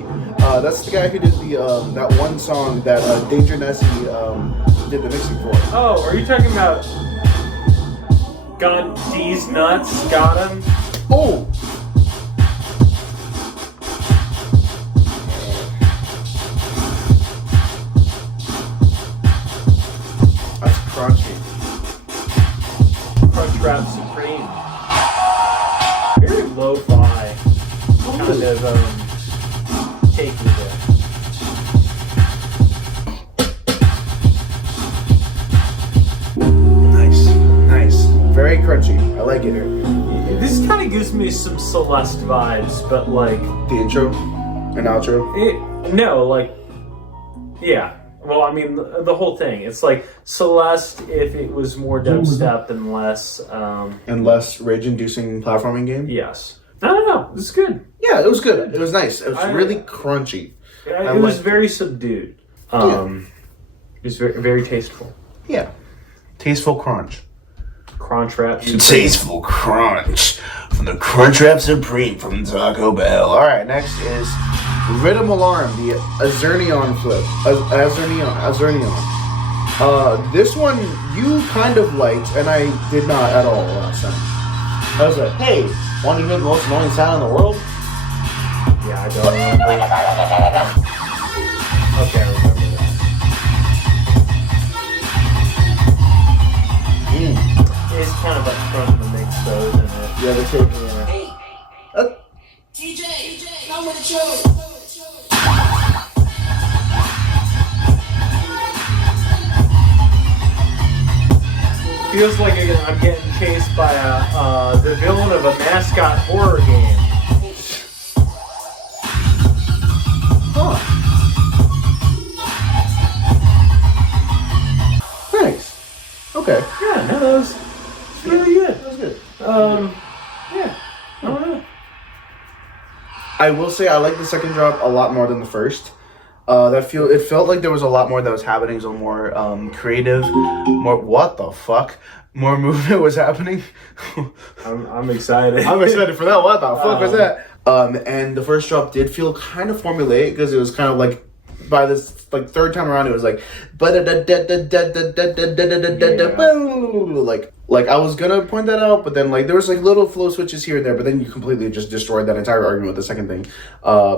That's the guy who did the that one song that Danger Nessie did the mixing for. Oh, are you talking about Gandhi's nuts? Got him? Oh! That's crunchy. Crunch Rap Supreme. Very lo-fi. Kind of taking there. Nice. Very crunchy. I like it here. This kind of gives me some Celeste vibes, but like The intro and outro. Yeah. Well, I mean, the whole thing. It's like Celeste if it was more dubstep and less. And less rage-inducing platforming game. Yes. I don't know. It's good. Yeah, it was good. It was nice. It was really crunchy. It was very subdued. It was very, very tasteful. Yeah. Tasteful crunch. Crunch Rap. Tasteful crunch from the Crunch Rap Supreme from Taco Bell. All right, next is Rhythm Alarm, the Azernion flip. Azernion. This one you kind of liked, and I did not at all last time. I was like, hey, want to hear the most annoying sound in the world? Yeah, I don't remember. Okay, I remember that. It's kind of upfront to mix those, isn't it? Yeah, the tape. Yeah. TJ, come with the show. Feels like I'm getting chased by the villain of a mascot horror game. Huh. Nice. Okay. Yeah, no, that was really good. That was good. Yeah, I don't know. I will say I like the second drop a lot more than the first. It felt like there was a lot more that was happening, so more creative, more what the fuck, more movement was happening. I'm excited. I'm excited for that. What the fuck was that? And the first drop did feel kind of formulaic because it was kind of like by this like third time around, it was like, like I was gonna point that out, but then like there was like little flow switches here and there, but then you completely just destroyed that entire argument with the second thing.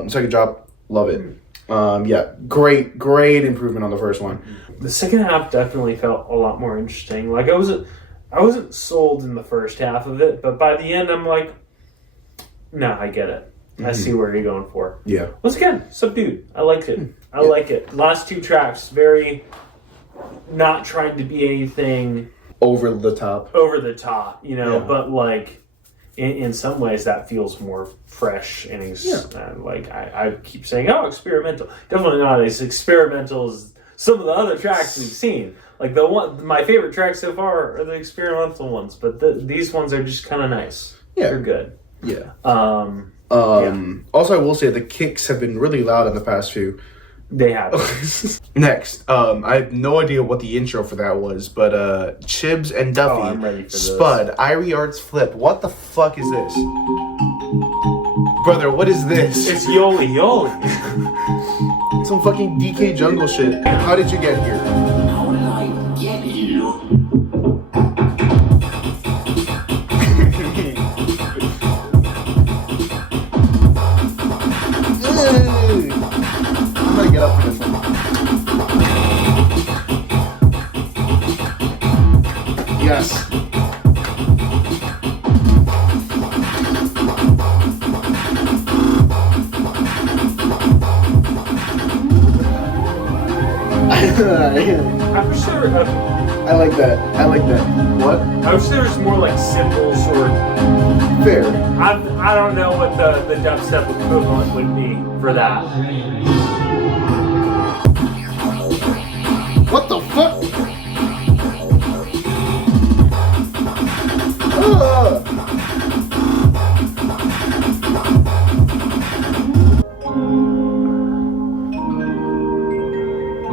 Second drop, love it. Yeah, great improvement on the first one. The second half definitely felt a lot more interesting. Like I wasn't sold in the first half of it, but by the end I'm like, nah, I get it. I see where you're going for. Yeah. Once again, subdued. I liked it. I like it. Last two tracks, very not trying to be anything over the top, you know, but like in some ways that feels more fresh and like I keep saying, oh, experimental. Definitely not as experimental as some of the other tracks we've seen. Like my favorite tracks so far are the experimental ones, but these ones are just kind of nice. Yeah. They're good. Yeah. Also, I will say the kicks have been really loud in the past few. They have. Next, I have no idea what the intro for that was, but Chibs and Duffy, I'm ready for this. Spud, Irie Arts Flip. What the fuck is this? Brother, what is this? It's Yoli. Some fucking DK jungle shit. How did you get here? How did I get here? I'm gonna get up for this one. Yes. I wish there were, I like that. What? I wish there was more like cymbals or Fair. I don't know what the dubstep equivalent would be for that. What the fuck?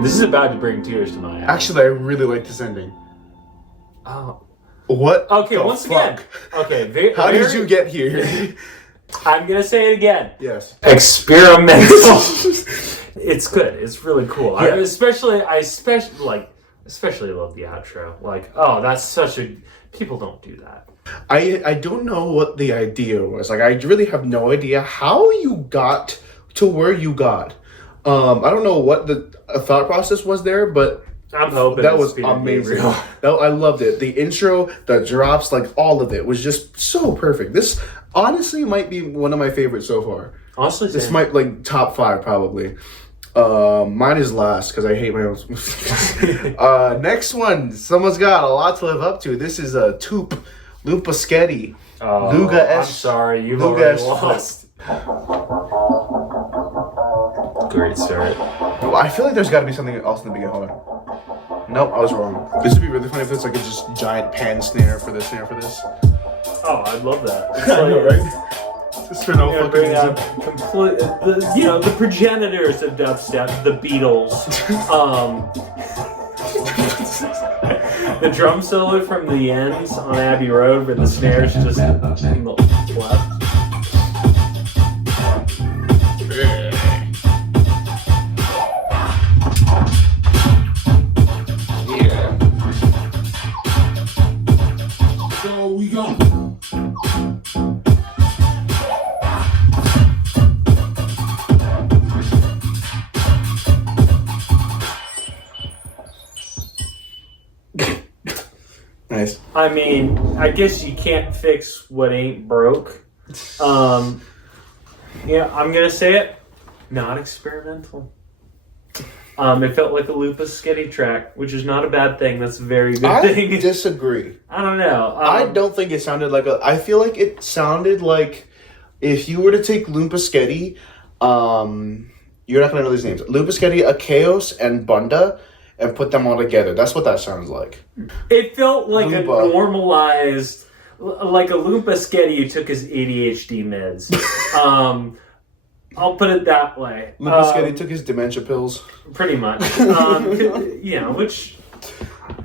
This is about to bring tears to my eyes. Actually, I really like this ending. Oh. What? Okay, the once fuck? again. Okay, How did you get here? I'm gonna say it again. Yes. Experimental. It's good. It's really cool. Yeah. I especially love the outro. Like, oh, that's such a people don't do that. I don't know what the idea was. Like, I really have no idea how you got to where you got. I don't know what the thought process was there, but I'm hoping that it's was Peter amazing. Gabriel. I loved it. The intro, the drops, like all of it was just so perfect. This honestly might be one of my favorites so far. Honestly, This same. might like top 5 probably. Mine is last because I hate my own. Next one, someone's got a lot to live up to. This is a Toop Lupaschetti. Oh, Luga I'm S. sorry, you've Luga already S. lost. Great start. Oh, I feel like there's got to be something else in the beginning. Hold on. Nope, I was wrong. This would be really funny if it's like a just giant pan snare for this. Oh, I'd love that. It's I know, like- right? Just for no fucking bring out reason. complete, the progenitors of dubstep, the Beatles. The drum solo from the ends on Abbey Road, where the snares just in the left. So we go. Nice. I mean, I guess you can't fix what ain't broke. Yeah, I'm gonna say it. Not experimental. It felt like a Lupaschetti track, which is not a bad thing. That's a very good thing. I disagree. I don't know. I don't think it sounded like a. I feel like it sounded like if you were to take Lupaschetti, you're not gonna know these names. Lupaschetti, Achaos, and Bunda, and put them all together. That's what that sounds like. It felt like a Lupa. normalized, like a Lupaschetti who took his ADHD meds. I'll put it that way. Lupaschetti took his dementia pills. Pretty much. Which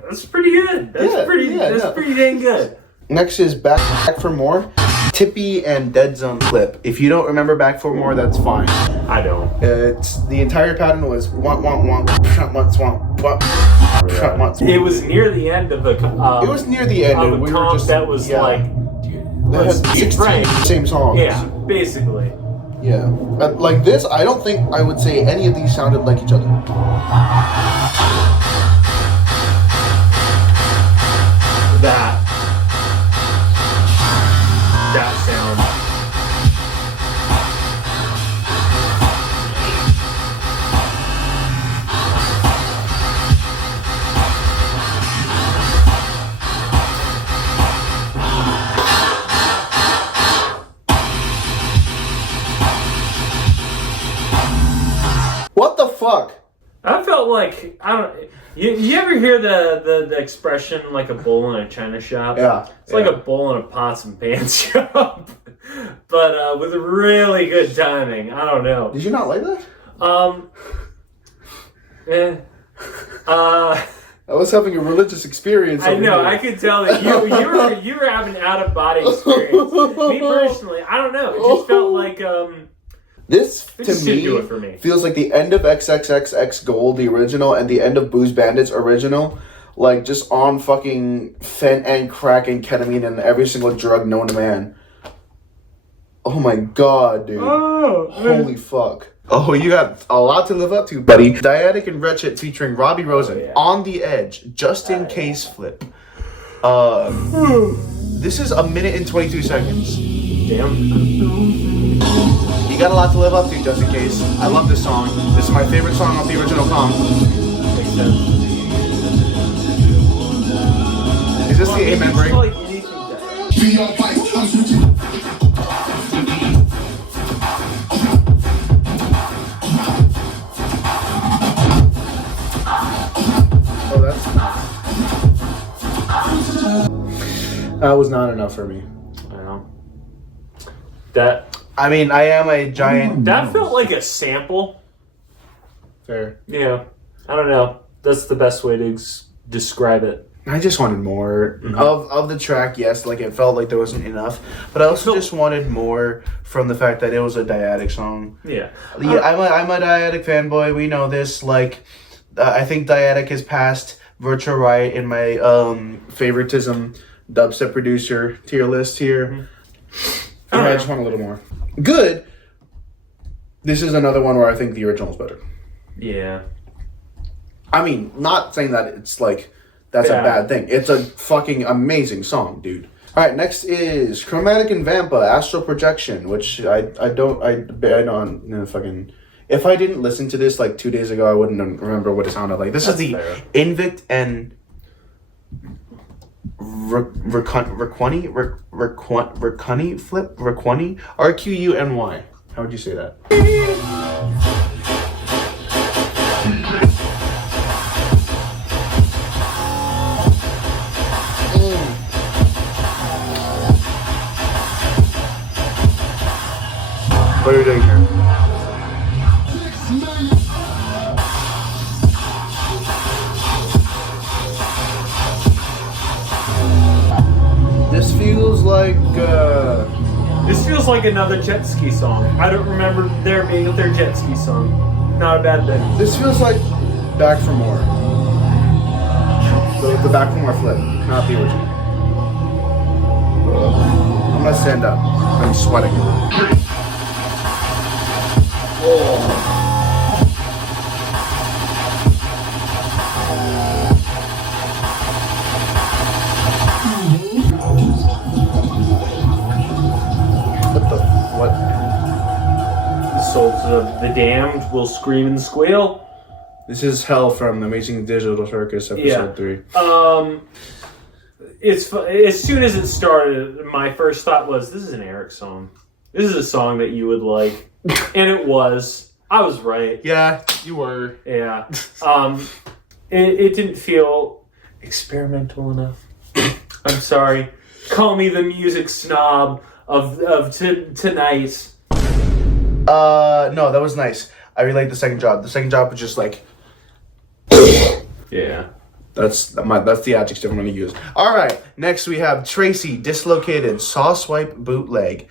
that's pretty good. That's pretty dang good. Next is back for more. Tippy and DEADZONE FLIP. If you don't remember Back for More, that's fine. I don't. It's the entire pattern was want, It was near the end of the. It was near the end. Of And a we comp were just that was like. That has 16 right. same songs. Yeah, basically. Yeah. Like this, I don't think I would say any of these sounded like each other. That sound. What the fuck? I felt like I don't. You ever hear the expression like a bull in a china shop? Yeah. It's like a bull in a pots and pans shop, but with really good timing. I don't know. Did you not like that? I was having a religious experience. I know. Here. I could tell that you were having an out of body experience. Me personally, I don't know. It just felt like This it to just didn't do it for me. Feels like the end of XXXX Gold, the original, and the end of Booze Bandits original. Like just on fucking fent and crack and ketamine and every single drug known to man. Oh my god, dude. Oh, holy fuck. Oh, you got a lot to live up to, buddy. Dyadic and Wretched featuring Robbie Rosen. yeah. On the Edge. Just in case flip. This is 1 minute and 22 seconds. Damn. You got a lot to live up to, just in case. I love this song. This is my favorite song off the original comp. Makes sense. Is this the Amen break? Like anything Oh, that's nice. That was not enough for me. I know. That I mean, I am a giant... that felt like a sample. Fair. Yeah. I don't know. That's the best way to describe it. I just wanted more of the track. Yes, like it felt like there wasn't enough, but I also just wanted more from the fact that it was a Dyadic song. Yeah. Yeah, I'm a Dyadic fanboy. We know this. Like, I think Dyadic has passed Virtual Riot in my favoritism dubstep producer tier list here. I just want a little more. Good. This is another one where I think the original is better. Yeah. I mean, not saying that it's like that's a bad thing. It's a fucking amazing song, dude. All right, next is Chromatic and Vampa, Astral Projection, which I don't fucking. If I didn't listen to this like 2 days ago, I wouldn't remember what it sounded like. This is the Invict and Requani flip, Requani, RQUNY. How would you say that? What are we doing here? This feels like This feels like another jet ski song. I don't remember there being their jet ski song. Not a bad thing. this feels like Back for More. The Back for More flip, not the original. I'm gonna stand up. I'm sweating. What? The souls of the damned will scream and squeal. This is Hell from Amazing Digital Circus episode 3. It's as soon as it started, my first thought was, this is an Eric song. This is a song that you would like. And it was. I was right. Yeah, you were. Yeah. It didn't feel experimental enough. I'm sorry. Call me the music snob of tonight. No, that was nice. I really liked the second job. The second job was just like... Yeah. That's the adjective I'm going to use. All right, next we have Tracy, Dislocated, Saw Swipe, Bootleg.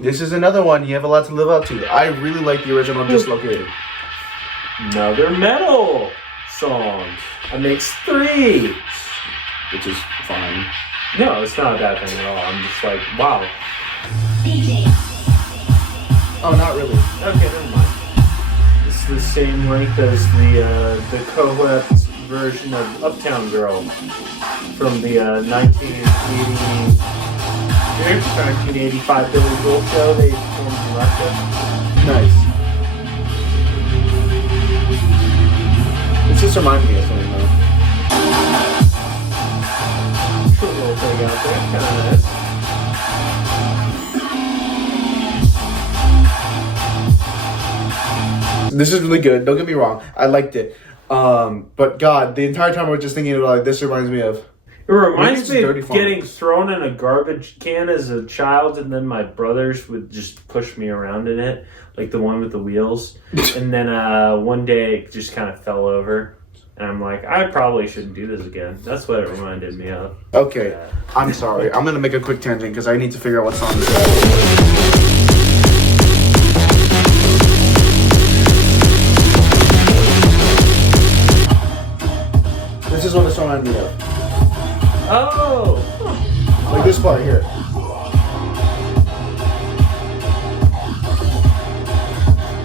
This is another one you have a lot to live up to. I really like the original Dislocated. Another metal song. That makes 3. Which is fine. No, it's not a bad thing at all. I'm just like, wow. Oh, not really. Okay, never mind. It's the same length as the co-ed version of Uptown Girl from the 1985 Billy Joel show they performed in Russia. Nice. This just reminds me of something though. Short little thing out there, kind of nice. This is really good. Don't get me wrong. I liked it. But God, the entire time I was just thinking about like this reminds me of. It reminds me Dirty of Farm. getting thrown in a garbage can as a child, and then my brothers would just push me around in it, like the one with the wheels. And then one day it just kind of fell over. And I'm like, I probably shouldn't do this again. That's what it reminded me of. Okay, I'm sorry. I'm gonna make a quick tangent because I need to figure out what song this is. This is what the song reminded me of. Oh! Like this part here.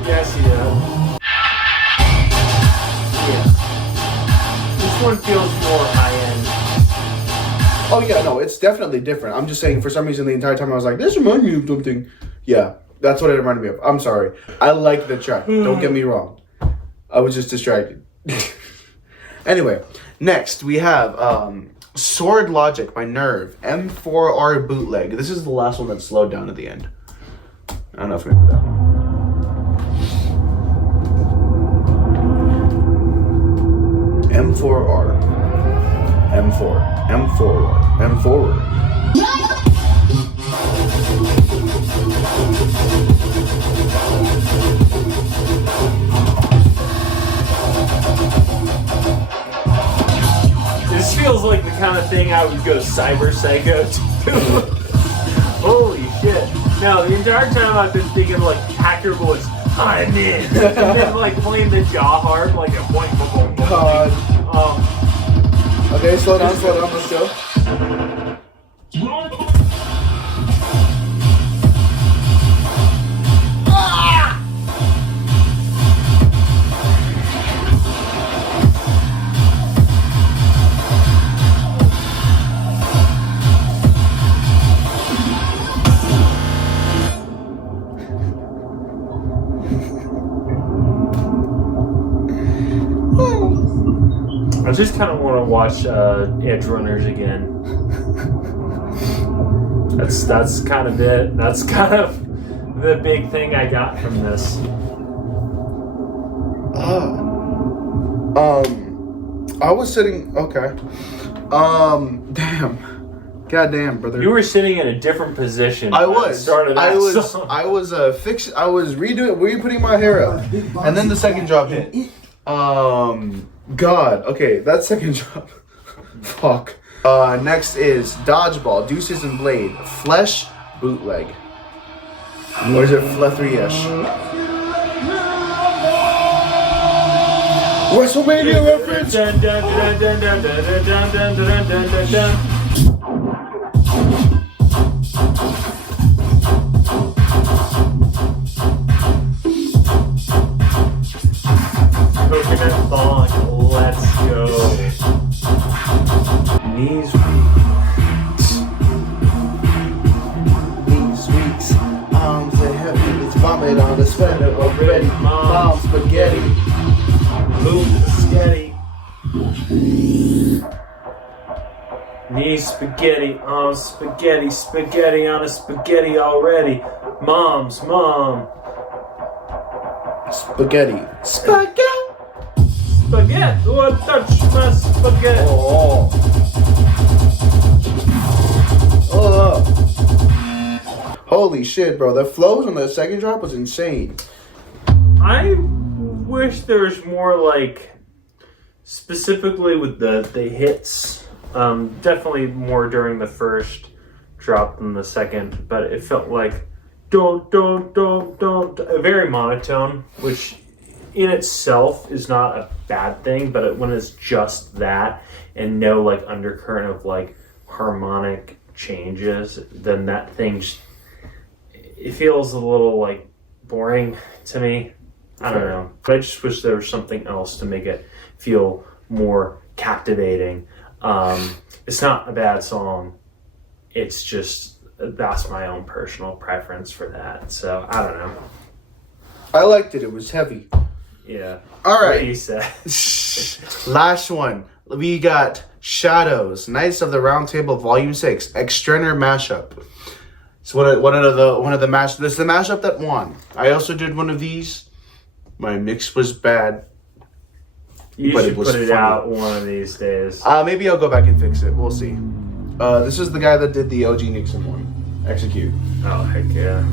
Yes, yeah. This one feels more high-end. Oh yeah, no, it's definitely different. I'm just saying for some reason the entire time I was like, this reminds me of something. Yeah, that's what it reminded me of. I'm sorry. I like the track. Don't get me wrong. I was just distracted. Anyway, next we have Sword Logic by Nerve, M4R Bootleg. This is the last one that's slowed down at the end. I don't know if we remember that one. M4R. M4. M4R. M4R. This feels like the kind of thing I would go cyber psycho to. Holy shit. No, the entire time I've been thinking like hacker voice, I'm in. And then like playing the jaw harp like a boing, boing, boing, boing. Okay, slow down, let's go. I just kind of want to watch Edge Runners again. That's kind of it. That's kind of the big thing I got from this. I was sitting. Okay. Damn. Goddamn, brother. You were sitting in a different position. I was. Started I was fixed. I was re-putting my hair up, and then the second drop hit. God. Okay, that second drop. Fuck. Next is Dodgeball, Deuces and Blade, Flesh, Bootleg. Or is it Flethry-ish? WrestleMania reference! Dun, dun, dun, dun, dun, dun, dun, dun, dun, dun, dun, dun. Coconut thong, let's go. Knees Weeks, arms are heavy, it's vomit on the sweater already. Mom spaghetti. Boom, spaghetti. Knees spaghetti, arms spaghetti, spaghetti on a spaghetti already. Mom's mom. Spaghetti. Spaghetti. Spaghetti, oh, touch my spaghetti. Oh. Holy shit, bro. The flows on the second drop was insane. I wish there was more like specifically with the hits, definitely more during the first drop than the second, but it felt like don't, very monotone, which in itself is not a bad thing, but when it's just that and no like undercurrent of like harmonic changes, then that thing it feels a little like boring to me. I don't know, but I just wish there was something else to make it feel more captivating. It's not a bad song, it's just that's my own personal preference for that, so I don't know. I liked it. It was heavy. Yeah. All right. What you said. Last one. We got Shadows, Knights of the Round Table, Volume 6, Extrenor mashup. It's one of the mash. This is the mashup that won. I also did one of these. My mix was bad. You but should it was put it funny. out one of these days. Maybe I'll go back and fix it. We'll see. This is the guy that did the OG Nixon one. Execute. Oh heck yeah.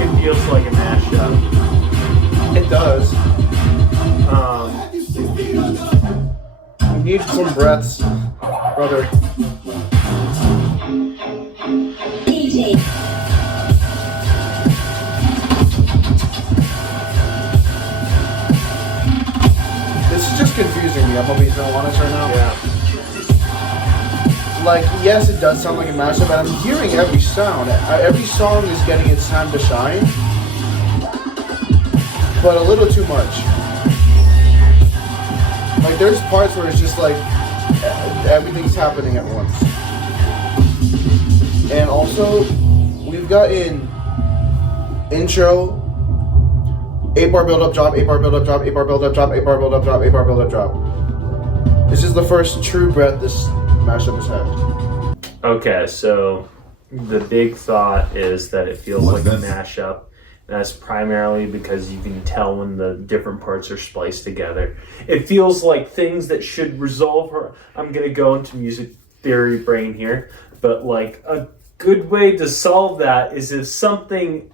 It feels like a mashup. It does. We need some breaths, brother. This is just confusing me. I'm gonna be so honest right now. Yeah. Like, yes, it does sound like a mashup, but I'm hearing every sound. Every song is getting its time to shine, but a little too much. Like, there's parts where it's just like everything's happening at once. And also, we've gotten intro, 8-bar build-up drop, 8-bar build-up drop, 8-bar build-up drop, 8-bar build-up drop, 8-bar build-up drop. This is the first true breath this mashup has had. Okay, so the big thought is that it feels like a mashup. That's primarily because you can tell when the different parts are spliced together. It feels like things that should resolve. I'm gonna go into music theory brain here, but like a good way to solve that is if something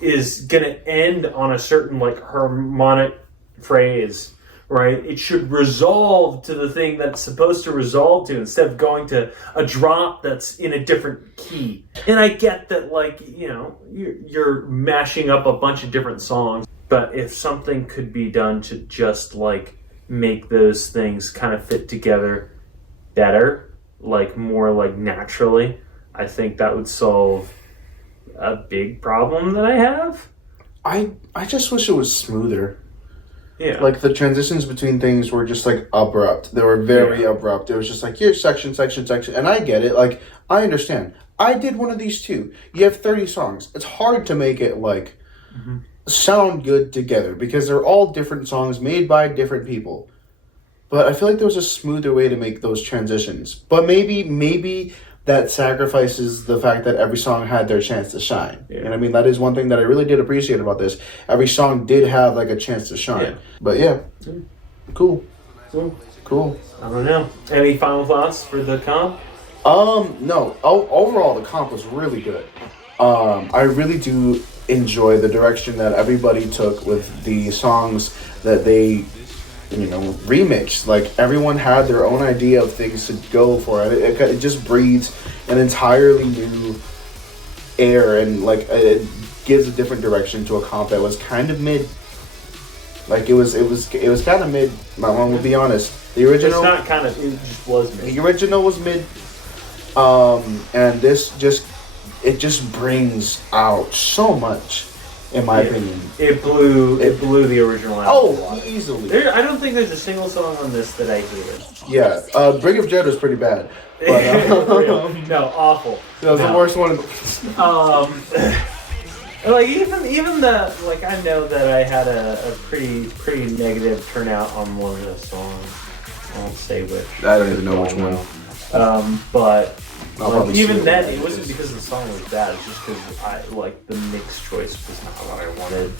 is gonna end on a certain like harmonic phrase, right? It should resolve to the thing that's supposed to resolve to instead of going to a drop that's in a different key. And I get that, like, you know, you're mashing up a bunch of different songs, but if something could be done to just like make those things kind of fit together better, like more like naturally, I think that would solve a big problem that I have. I just wish it was smoother. Yeah. Like, the transitions between things were just, like, abrupt. They were very abrupt. It was just like, here's section. And I get it. Like, I understand. I did one of these, too. You have 30 songs. It's hard to make it, like, sound good together because they're all different songs made by different people. But I feel like there was a smoother way to make those transitions. But maybe that sacrifices the fact that every song had their chance to shine. Yeah. And I mean, that is one thing that I really did appreciate about this. Every song did have like a chance to shine. Yeah. But yeah, cool. Cool. I don't know. Any final thoughts for the comp? No. Overall, the comp was really good. I really do enjoy the direction that everybody took with the songs that they, you know, remixed. Like, everyone had their own idea of things to go for. It just breathes an entirely new air, and like it gives a different direction to a comp that was kind of mid. Like, it was kind of mid. My mom will be honest. The original, It's not kind of. It just was mid. the original was mid. And this just brings out so much, in my opinion. It blew the original album. Oh, easily. I don't think there's a single song on this that I hated. Yeah, Brig of Dread was pretty bad. But, No, awful. that was the worst one. Like even the like I know that I had a pretty negative turnout on one of the songs. I won't say which. I don't even know which one. But I'll probably Even see then, what it wasn't because the song was bad. It's just because the mix choice was not what I wanted.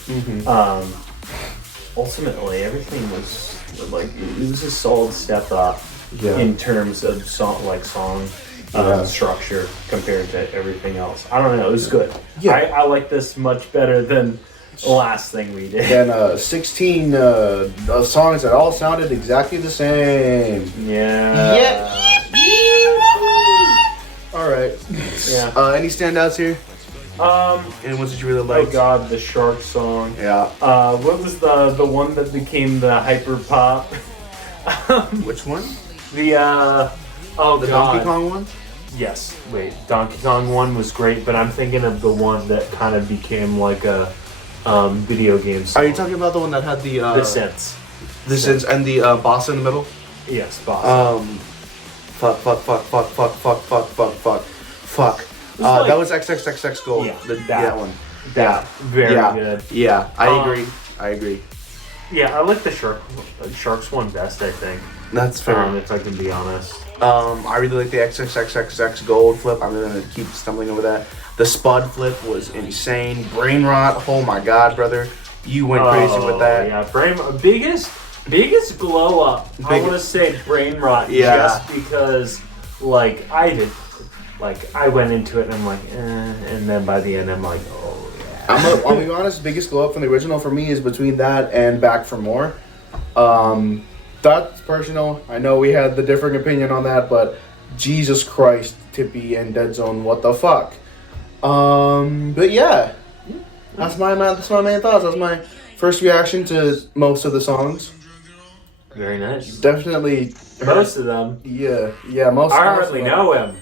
Ultimately, everything was like it was a solid step up in terms of song structure compared to everything else. I don't know. It was good. Yeah. I like this much better than the last thing we did. Then 16 songs that all sounded exactly the same. Yeah. All right. Yeah. Any standouts here? And ones that you really liked? Oh God, the shark song. Yeah. What was the one that became the hyper pop? Which one? The The Donkey Kong one? Yes. Wait, Donkey Kong one was great, but I'm thinking of the one that kind of became like a video game song. Are you talking about the one that had the synths? The synths and the boss in the middle? Yes, boss. Fuck. That was XXXX Gold. Yeah, that one. Very good. Yeah, I agree. Yeah, I like the Sharks one best, I think. That's fair. If I can be honest. I really like the XXXX Gold flip. I'm gonna keep stumbling over that. The Spud flip was insane. Brain Rot, oh my god, brother. You went crazy with that. Yeah, biggest glow up. I want to say Brain Rot just because, like, I went into it and I'm like, and then by the end I'm like, oh yeah. I'll be honest, biggest glow up from the original for me is between that and Back for More. That's personal. I know we had the differing opinion on that, but Jesus Christ, Tippy and DEADZONE, what the fuck? But yeah, that's my main thoughts. That's my first reaction to most of the songs. Very nice. Definitely most of them. Yeah, most. I hardly know him.